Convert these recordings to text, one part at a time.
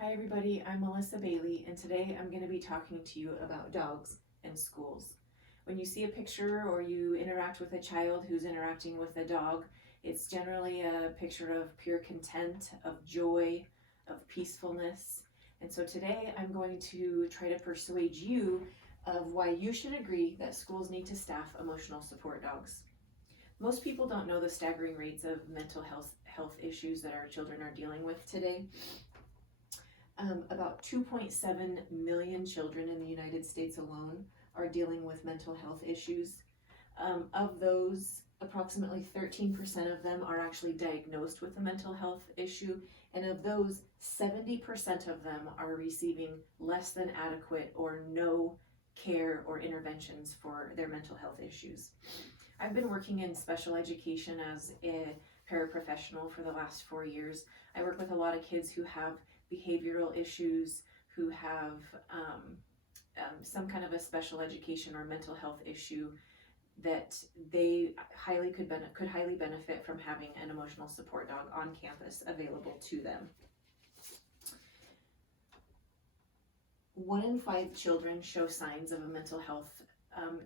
Hi everybody, I'm Melissa Bailey, and today I'm going to be talking to you about dogs and schools. When you see a picture or you interact with a child who's interacting with a dog, it's generally a picture of pure content, of joy, of peacefulness. And so today I'm going to try to persuade you of why you should agree that schools need to staff emotional support dogs. Most people don't know the staggering rates of mental health issues that our children are dealing with today. About 2.7 million children in the United States alone are dealing with mental health issues. Of those, approximately 13% of them are actually diagnosed with a mental health issue, and of those, 70% of them are receiving less than adequate or no care or interventions for their mental health issues. I've been working in special education as a paraprofessional for the last 4 years. I work with a lot of kids who have behavioral issues, who have some kind of a special education or mental health issue that they could highly benefit from having an emotional support dog on campus available to them. 1 in 5 children show signs of a mental health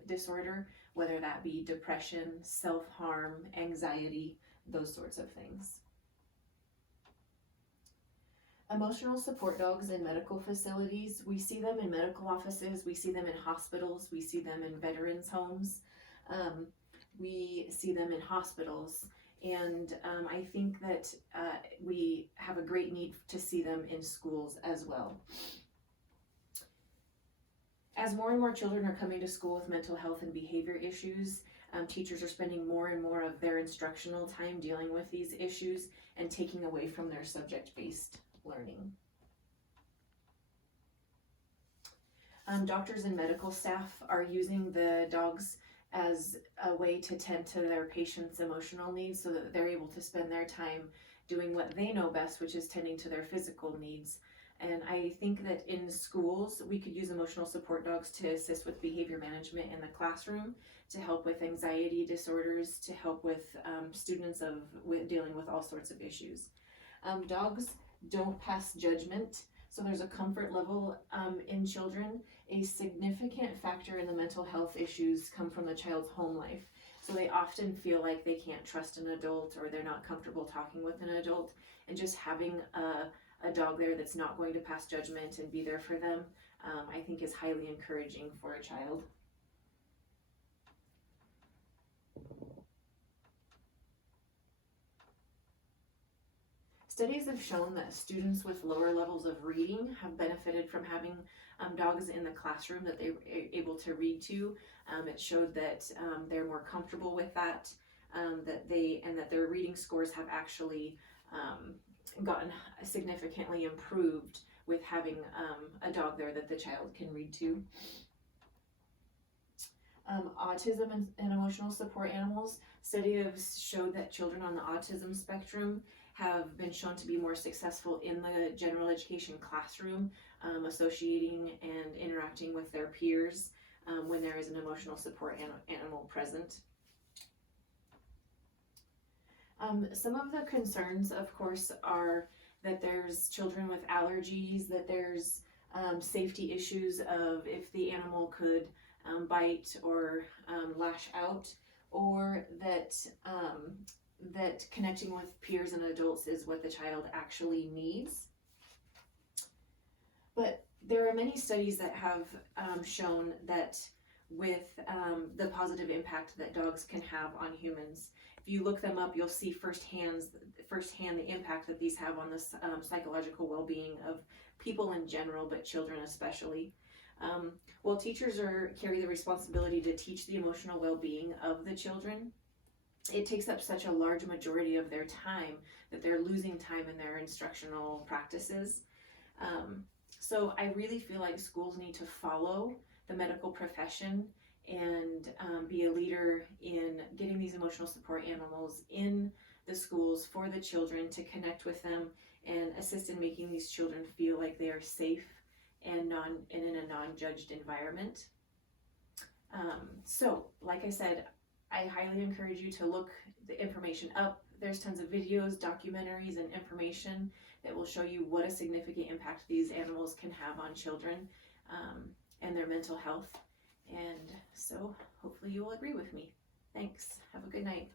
disorder, whether that be depression, self-harm, anxiety, those sorts of things. Emotional support dogs in medical facilities, we see them in medical offices, we see them in hospitals, we see them in veterans' homes, we see them in hospitals, and I think that we have a great need to see them in schools as well. As more and more children are coming to school with mental health and behavior issues, teachers are spending more and more of their instructional time dealing with these issues and taking away from their subject-based learning. Doctors and medical staff are using the dogs as a way to tend to their patients' emotional needs so that they're able to spend their time doing what they know best, which is tending to their physical needs. And I think that in schools, we could use emotional support dogs to assist with behavior management in the classroom, to help with anxiety disorders, to help with students dealing with all sorts of issues. Dogs don't pass judgment, so there's a comfort level in children. A significant factor in the mental health issues come from the child's home life. So they often feel like they can't trust an adult, or they're not comfortable talking with an adult, and just having a dog there that's not going to pass judgment and be there for them, I think is highly encouraging for a child. Studies have shown that students with lower levels of reading have benefited from having dogs in the classroom that they're able to read to. It showed that they're more comfortable with that, that their reading scores have actually gotten significantly improved with having a dog there that the child can read to. Autism and emotional support animals. Studies showed that children on the autism spectrum have been shown to be more successful in the general education classroom, associating and interacting with their peers when there is an emotional support animal present. Some of the concerns, of course, are that there's children with allergies, that there's safety issues of if the animal could bite or lash out, or that connecting with peers and adults is what the child actually needs. But there are many studies that have shown that with the positive impact that dogs can have on humans. If you look them up, you'll see firsthand the impact that these have on the psychological well-being of people in general, but children especially. While teachers carry the responsibility to teach the emotional well-being of the children, it takes up such a large majority of their time that they're losing time in their instructional practices. So I really feel like schools need to follow the medical profession and be a leader in getting these emotional support animals in the schools for the children, to connect with them and assist in making these children feel like they are safe and in a non-judged environment. So like I said, I highly encourage you to look the information up. There's tons of videos, documentaries, and information that will show you what a significant impact these animals can have on children and their mental health. And so hopefully you will agree with me. Thanks. Have a good night.